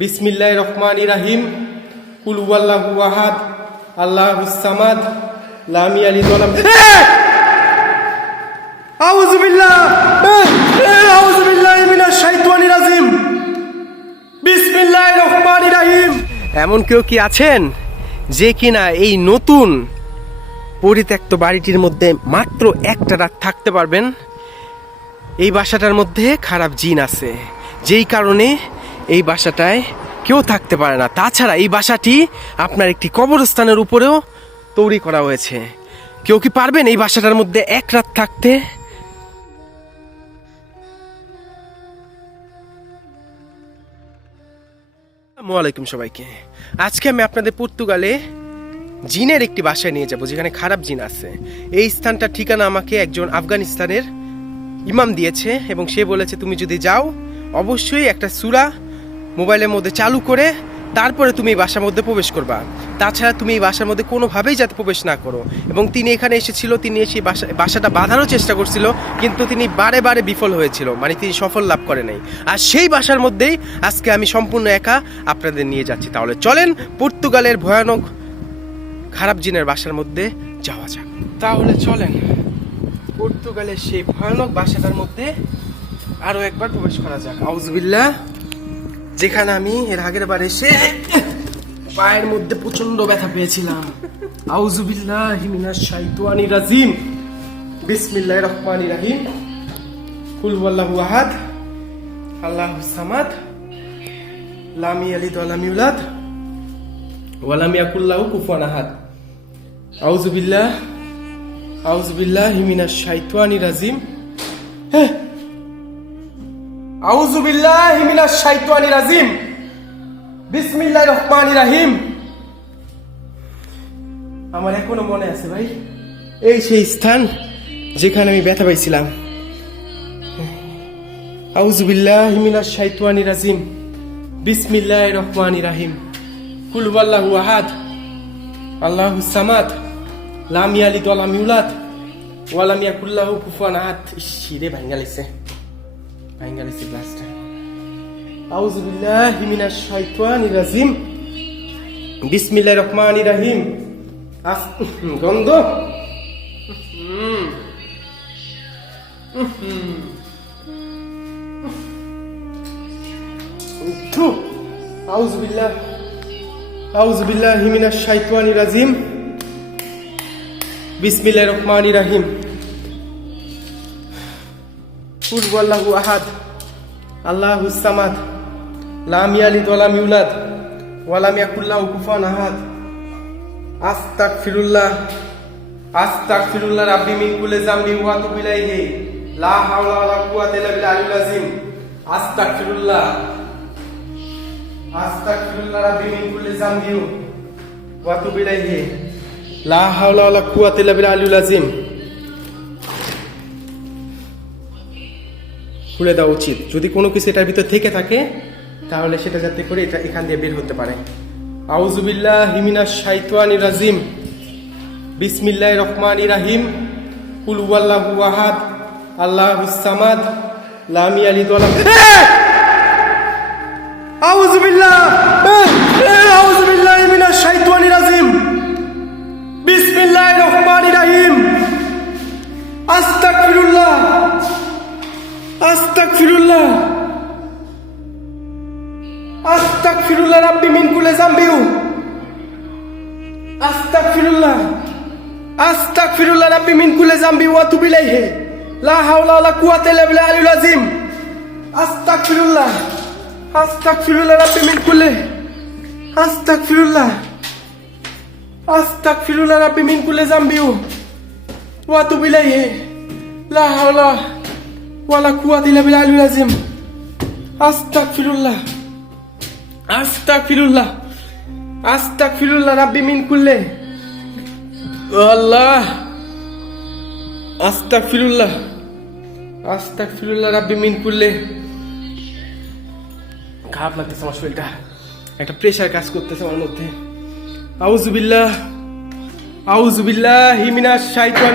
বিসমিল্লাহ রহমান ইরাহিম কুল আল্লাহু আহাদ। আল্লাহ সামাদ। লামি আলী দলাম আউযুবিল্লাহ আউযুবিল্লাহ মিনাশ শাইতানির রাজিম। বিসমিল্লাহির রহমানির রহিম। এমন কেউ কি আছেন যে কিনা এই নতুন পরিত্যক্ত বাড়িটির মধ্যে মাত্র একটা রাত থাকতে পারবেন? এই বাসাটার মধ্যে খারাপ জিন আছে। যেই কারণে এই বাসাটায় কেউ থাকতে পারে না। তাছাড়া এই বাসাটি আপনার একটি কবরস্থানের উপরেও তৈরি করা হয়েছে। কেউ কি পারবেন এই বাসাটার মধ্যে এক রাত থাকতে? আলাইকুম সবাইকে। আজকে আমি আপনাদের পর্তুগালে জিনের একটি বাসায় নিয়ে যাব, যেখানে খারাপ জিন আছে। এই স্থানটার ঠিকানা আমাকে একজন আফগানিস্তানের ইমাম দিয়েছে এবং সে বলেছে, তুমি যদি যাও, অবশ্যই একটা সুরা মোবাইলের মধ্যে চালু করে তারপরে তুমি এই বাসার মধ্যে প্রবেশ করবা। তাছাড়া তুমি এই বাসার মধ্যে কোনোভাবেই যাতে প্রবেশ না করো। এবং তিনি এখানে এসেছিল, তিনি এসে বাসা, বাসাটা বাঁধারও চেষ্টা করছিল, কিন্তু তিনি বারে বারে বিফল হয়েছিল মানে তিনি সফল লাভ করে নাই। আর সেই বাসার মধ্যেই আজকে আমি সম্পূর্ণ একা আপনাদের নিয়ে যাচ্ছি। তাহলে চলেন পর্তুগালের ভয়ানক খারাপ জিনের বাসার মধ্যে যাওয়া যাক। তাহলে চলেন পর্তুগালের সেই ভয়ানক বাসাটার মধ্যে আরও একবার প্রবেশ করা যাক। আউজবিল্লা যেখানে আমি এর আগের বার এসে পায়ের মধ্যে প্রচণ্ড ব্যথা পেয়েছিলাম। আউজুবিল্লাহ হিমিনাশ শাইতানি রাজিম। বিসমিল্লাহির রহমানির রহিম। কুল ওয়াল্লাহু আহাদ। আল্লাহু সামাদ। লাম ইয়ালিদ ওয়া লাম ইউলাদ। ওয়া লাম ইয়াকুল লাহু কুফুয়ান আহাদ। আউজুবিল্লাহ আউজুবিল্লাহ হিমিনাশ শাইতানি রাজিম। হ্যাঁ। আউজুবিল্লাহ হিমিনাশ শাইতানি রাজিম। বিসমিল্লাহির রহমানির রহিম। আমার এখনও মনে আছে ভাই, এই সেই স্থান যেখানে আমি ব্যথা পাইছিলাম। আউজুবিল্লাহ হিমিনাশ শাইতানি রাজিম। বিসমিল্লাহির রহমানির রহিম। কুল আহাদ। আল্লাহু সামাদ। লাম ইয়ালিদ ওয়া লাম ইউলাদ। আহাদ। লাইছে ভাঙা লাইছে গ্লাসটা আউযু বিল্লাহি মিনাশ শাইতানির রাজিম। বিসমিল্লাহির রহমানির রহিম। আস গন্ধ। আউযু বিল্লাহ আউযু কুল ওয়াল্লাহু আহাদ আল্লাহু সামাদ, লাম ইয়ালিদ ওয়া লাম ইউলাদ ওয়া লাম ইয়াকুল লাহু কুফুয়ান আহাদ। আস্তাগফিরুল্লাহ আস্তাগফিরুল্লাহ রাব্বি মিন কুল্লি যামবি ওয়া আতুবু ইলাইহি। লা হাওলা ওয়া লা কুওয়াতা ইল্লা বিল্লাহিল আযীম। আস্তাগফিরুল্লাহ আস্তাগফিরুল্লাহ রাব্বি মিন কুল্লি যামবি ওয়া আতুবু ইলাইহি। লা হাওলা ওয়া লা কুওয়াতা ইল্লা বিল্লাহিল আযীম। খুলে দেওয়া উচিত। যদি কোনো কিছু এটার ভিতর থেকে থাকে, তাহলে সেটা যাতে করে এটা এখান দিয়ে বের হতে পারে। আউজুবিল্লাহ হিমিনাশ শাইতানি রাজিম। বিসমিল্লাহ রহমান ইরাহিম কুল ওয়াল্লাহু আহাদ। আল্লাহু সামাদ। লামি আলি দোলাম আউজুবিল্লাহ আউজুবিল্লাহ হিমিনাশ শাইতানি রাজিম। আস্তাগফিরুল্লাহ। আস্তাগফিরুল্লাহ রাব্বি মিন কুল্লি যামবিউ আস্তাগফিরুল্লাহ। আস্তাগফিরুল্লাহ রাব্বি মিন কুল্লি যামবি ওয়া আতুবু ইলাইহি। লা হাওলা ওয়া লা কুওয়াতা ইল্লা বিল্লাহিল আলিয়্যিল আযীম। আস্তাগফিরুল্লাহ। আস্তাগফিরুল্লাহ রাব্বি মিন কুল্লি আস্তাগফিরুল্লাহ। আস্তাগফিরুল্লাহ রাব্বি মিন কুল্লি যামবিউ ওয়া আতুবু ইলাইহি। লা হাওলা ওয়ালা কুয়াত ইল্লা বিল আলিল আযীম আস্তাগফিরুল্লাহ। আস্তাগফিরুল্লাহ। আস্তাগফিরুল্লাহ রাব্বি মিন কুল্লে। আল্লাহ। আস্তাগফিরুল্লাহ। আস্তাগফিরুল্লাহ রাব্বি মিন কুল্লে। খারাপ লাগতেছে আমার শরীরটা। একটা প্রেশার কাজ করতেছে আমার মধ্যে। আউজুবিল্লাহ আউজুবিল্লাহ হিমিনাশ শাইতান।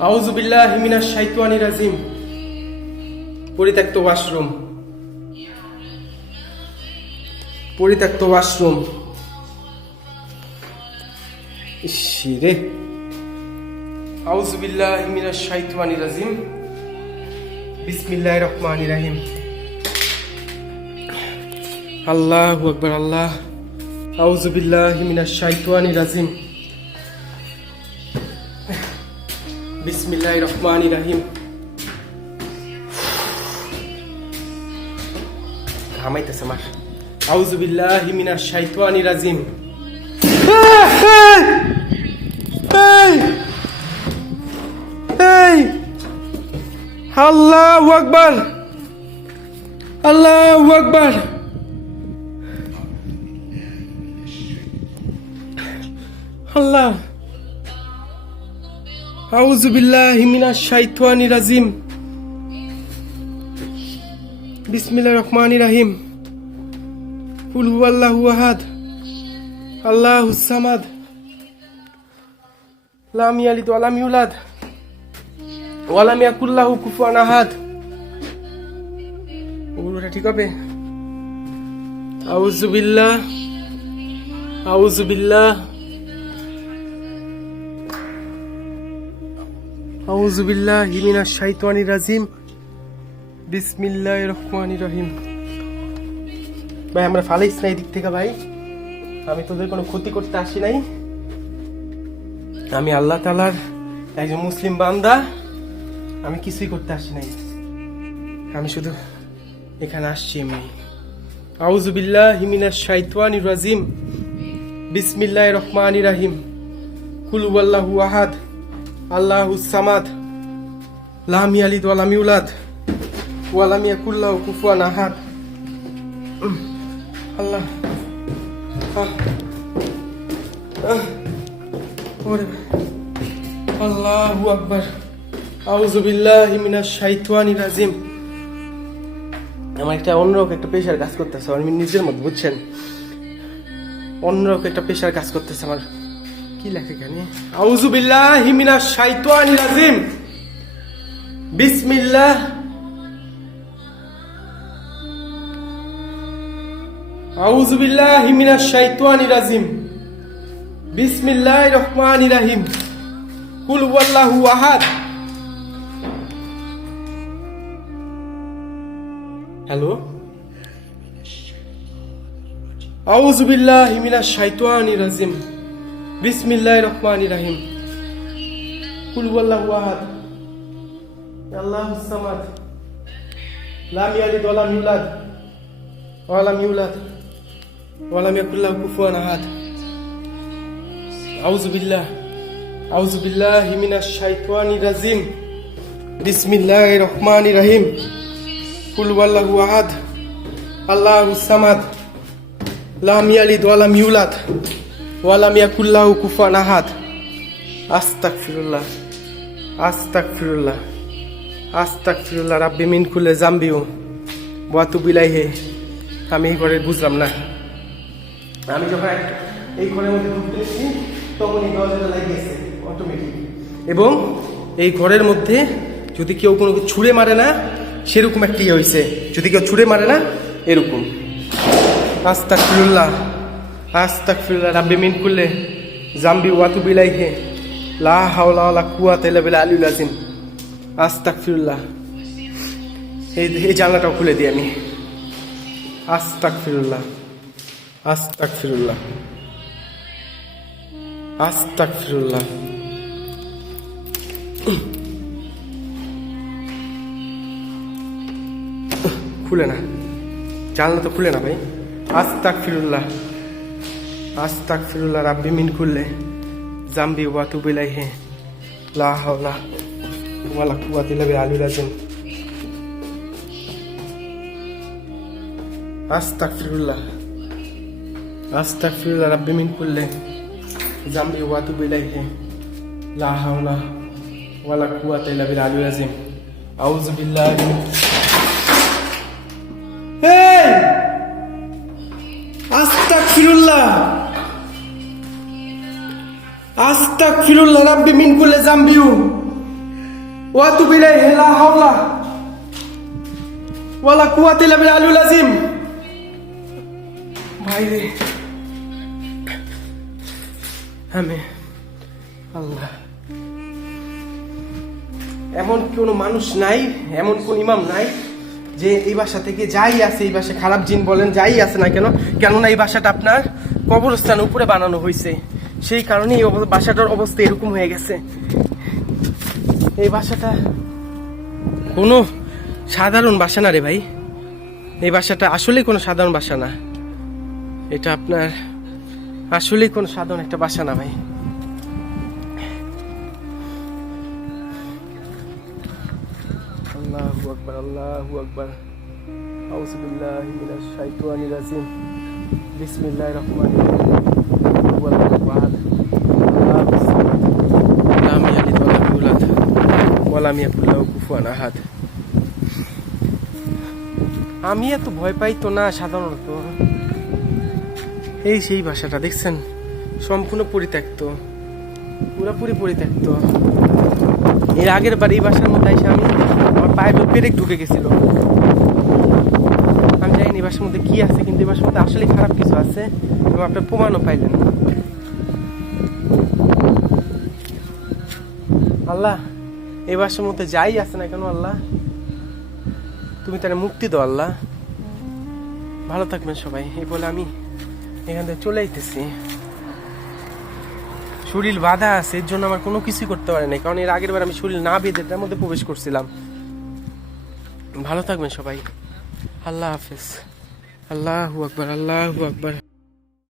আউজুবিল্লাহি মিনাশ শাইতানির রাজিম। পরিত্যক্ত ওয়াশরুম। পরিত্যক্ত ওয়াশরুম। ইসিরে আউজুবিল্লাহি মিনাশ শাইতানির রাজিম। বিসমিল্লাহির রহমানির রহিম। আল্লাহু আকবার, আল্লাহ। আউজুবিল্লাহি মিনাশ শাইতানির রাজিম। বিসমিল্লাহির রহমানির রহিম ঘামাইতেছে আমার আউজুবিল্লাহি মিনাশ শাইতানির রাজিম এই এই আল্লাহু আকবার আল্লাহু আকবার আল্লাহ আউযু বিল্লাহি মিনাশ শাইতানির রাজিম। বিসমিল্লাহির রহমানির রহিম। কুল হুয়াল্লাহু আহাদ। আল্লাহুস সামাদ। লাম ইয়ালিদ ওয়া লাম ইউলাদ। ওয়া লাম ইয়াকুল লাহু কুফুয়ান আহাদ। ওগুলোটা ঠিক হবে? আউযু বিল্লাহ। রাজিম। রহিম। ভাই, আমরা দিক থেকে ভাই। আমি তোদের কোনো ক্ষতি করতে আমি আল্লাহ তালার একজন মুসলিম বান্দা। আমি কিছুই করতে আসি নাই। আমি শুধু এখানে আসছি এমনি আউজুবিল্লাহ হিমিনাস শাইতানি রাজিম। বিসমিল্লাহ রহমানি রাহিম। কুলুয়াল্লাহু আহাদ। আল্লাহু সামাদ, লাম ইয়ালিদ ওয়ালাম ইউলাদ ওয়ালাম ইয়াকুল্লাহু কুফুয়ান আহাদ। আল্লাহ ওরে আল্লাহু আকবার। আউযু বিল্লাহি মিনাশ শাইতানির রাজিম। আমার একটা অন্যরকম একটা পেশার কাজ করতেছে, আমি নিজের মধ্যে বুঝছেন? অন্যরকম একটা পেশার কাজ করতেছে আমার। কি লেখে এখানে? আউযু বিল্লাহি মিনাশ শাইতানির রাজিম। বিসমিল্লাহ। আউযু বিল্লাহি মিনাশ শাইতানির রাজিম। বিসমিল্লাহির রহমানির রহিম। কুল হুয়াল্লাহু আহাদ। হ্যালো? আউযু বিল্লাহি মিনাশ রাজিম। বিসমিল্লাহির রহমানির রহিম কুল হুয়াল্লাহু আহাদ আল্লাহুস সামাদ লাম ইয়ালিদ ওয়া লাম ইউলাদ ওয়া লাম ইউলাদ ওয়া লাম ইয়াকুল লাহু কুফুয়ান আহাদ আউযু বিল্লাহ আউযু বিল্লাহি মিনাশ শাইতানির রাজিম বিসমিল্লাহির রহমানির রহিম কুল ওয়াল্লাহু আহাদ আল্লাহুস সামাদ লাম ইয়ালিদ ওয়া লাম ইউলাদ ওয়া লাম ইয়াকুল লাহু কুফুয়ান আহাদ। আস্তাগফিরুল্লাহ আস্তাগফিরুল্লাহ আস্তাগফিরুল্লাহ, রাব্বি মিন কুল্লি জামবিউ ওয়া তুবু ইলাইহি আমি এই ঘরে বুঝলাম না। আমি যখন এই ঘরের মধ্যে ঢুকতেছি তখন এই দরজাটা লাগিয়েছে অটোমেটিক এবং এই ঘরের মধ্যে যদি কেউ কোনো ছুঁড়ে মারে না, সেরকম একটা ইয়ে হয়েছে যদি কেউ ছুঁড়ে মারে না, এরকম। আস্তাক ফিরুল্লাহ আস্তাক ফিরুল্লাহ রাব্বি মিন করলে জাম্বি ওয়াতু বিলাই হে লা হাওলা ওয়ালা কুয়াতা ইল্লা বিল্লাহ আলিউল আজিম আস্তাক ফিরুল্লাহ এই এই জানলাটাও খুলে দিই আমি। আস্তাক ফিরুল্লাহ আস্তাক ফিরুল্লাহ আস্তাক ফিরুল্লাহ খুলে না। জানলা তো খুলে না ভাই। আস্তাক ফিরুল্লাহ আস্তাক ফিরুল্লাহ রাব্বি মিন খুললে জাম্বি ওয়াতু বিলাই হে লা হাওলা ওয়ালা কুওয়াতা ইল্লা বিল্লাহ আলিউল আজিম আস্তাগফিরুল্লাহ আস্তাগফিরুল্লাহ রাব্বি মিন কুল্লি জামবি ওয়া আতুবু ইলাইহি লা হাওলা ওয়ালা কুওয়াতা ইল্লা বিল আলিয়্যিল আযীম আউযু বিল্লাহি এই আস্তাগফিরুল্লাহ আস্তাগফিরুল্লাহ আল্লাহ। এমন কোনো মানুষ নাই, এমন কোন ইমাম নাই যে এই বাসা থেকে যাই আছে, এই বাসা খারাপ জিন বলেন, যাই আছে না কেন? কেননা এই বাসাটা আপনার কবরস্থান উপরে বানানো হয়েছে সেই কারণে এই অব- বাসাটার অবস্থা এরকম হয়ে গেছে। এই বাসাটা কোনো সাধারণ বাসা না রে ভাই। এই বাসাটা আসলে কোনো সাধারণ বাসা না। এটা আপনার আসলেই কোনো সাধারণ একটা বাসা না ভাই। আল্লাহু আকবার আল্লাহু আকবার। আউযু বিল্লাহি মিনাশ আমি এত ভয় পাই তো না সাধারণত এই সেই ভাষাটা দেখছেন সম্পূর্ণ পরিত্যক্ত পুরোপুরি পরিত্যক্ত এর আগের বার এই বাসার মধ্যে এসে আমি আমার পায়ের পেরেক ঢুকে গেছিল আমি জানি এই বাসার মধ্যে কি আছে কিন্তু এই বাসার মধ্যে আসলে খারাপ কিছু আছে এবং আপনার প্রমাণও পাইলেন আল্লাহ, এই বাসার মধ্যে যাই আছে না কেন আল্লাহ? তুমি তারা মুক্তি দাও আল্লাহ। ভালো থাকবেন সবাই। এই বলে আমি এখান থেকে চলে আইতেছি। শরীর বাধা আছে, এর জন্য আমার কোনো কিছুই করতে পারে না কারণ এর আগের বার আমি শরীর না বেঁধে তার মধ্যে প্রবেশ করছিলাম। ভালো থাকবেন সবাই। আল্লাহ হাফেজ। আল্লাহু আকবর, আল্লাহু আকবার।